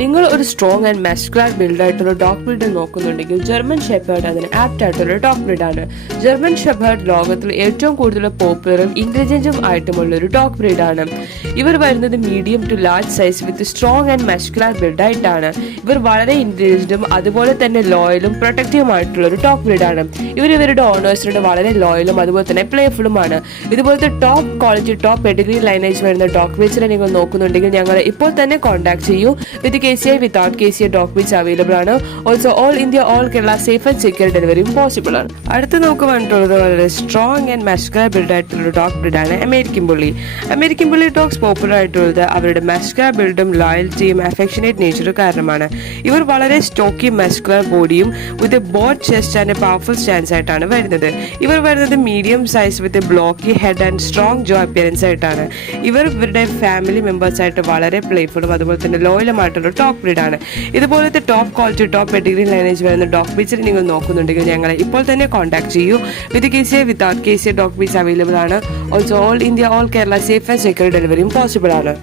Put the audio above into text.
നിങ്ങൾ ഒരു strong and muscular build ആയിട്ടുള്ള ഡോഗ് ബ്രീഡ് നോക്കുന്നുണ്ടെങ്കിൽ ജർമ്മൻ ഷെപ്പേർഡ് അതിന് ആപ്റ്റ് ആയിട്ടുള്ള ഡോഗ് ബ്രീഡ് ആണ്. ജർമ്മൻ ഷെപ്പേർഡ് ലോകത്തിൽ ഏറ്റവും കൂടുതൽ പോപ്പുലറും ഇന്റലിജന്റും ആയിട്ടുമുള്ള ഒരു ഡോഗ് ബ്രീഡ് ആണ്. ഇവർ വരുന്നത് medium to large size with strong and muscular build ആയിട്ടാണ്. ഇവർ വളരെ ഇന്റലിജന്റും അതുപോലെ തന്നെ ലോയലും പ്രൊട്ടക്റ്റീവും ആയിട്ടുള്ള ഒരു ഡോഗ് ബ്രീഡ് ആണ്. ഇവർ ഇവരുടെ ഓണേഴ്സിനോട് വളരെ ലോയലും അതുപോലെ തന്നെ പ്ലേഫുള്ളുമാണ്. ഇതുപോലത്തെ top quality top pedigree lineage വരുന്ന ഡോഗ് ബ്രീഡ്സിനെ നിങ്ങൾ നോക്കുന്നുണ്ടെങ്കിൽ ഞങ്ങൾ ഇപ്പോൾ തന്നെ കോൺടാക്ട് ചെയ്യൂ. With KCI without KCI dog breeds available ആണ്. Also all India all Kerala safe and secure ഡെലിവറിയും പോസിബിൾ ആണ്. അടുത്ത് നമുക്ക് വന്നിട്ടുള്ളത് വളരെ സ്ട്രോങ് ആൻഡ് മസ്കുലർ ബിൽഡ് ആയിട്ടുള്ള ഡോഗ് ബ്രീഡ് ആണ് American bully. American bully dogs popular ആയിട്ടുള്ളത് അവരുടെ മസ്കുലർ ബിൽഡും ലോയൽറ്റിയും അഫെക്ഷനേറ്റ് നേച്ചറും കാരണമാണ്. ഇവർ വളരെ സ്റ്റോക്കി മസ്കുലർ ബോഡിയും with broad chest and powerful stance ആയിട്ടാണ് വരുന്നത്. ഇവർ വരുന്നത് medium size with blocky head and strong jaw appearance ആയിട്ടാണ്. ഇവരുടെ ഫാമിലി മെമ്പേഴ്സ് ആയിട്ട് വളരെ പ്ലേഫുള്ളും അതുപോലെ തന്നെ ലോയലുമായിട്ടുള്ള ടോപ്പ് ബ്രീഡ് ആണ്. ഇതുപോലത്തെ top quality top pedigree lineage വരുന്ന ഡോഗ് ബ്രീഡ്സിനെ നിങ്ങൾ നോക്കുന്നുണ്ടെങ്കിൽ ഞങ്ങളെ ഇപ്പോൾ തന്നെ കോൺടാക്ട് ചെയ്യൂ. With KCI without KCI dog breeds available ആണ്. Also all India all Kerala safe and secure ഡെലിവറിയും പോസിബിൾ ആണ്.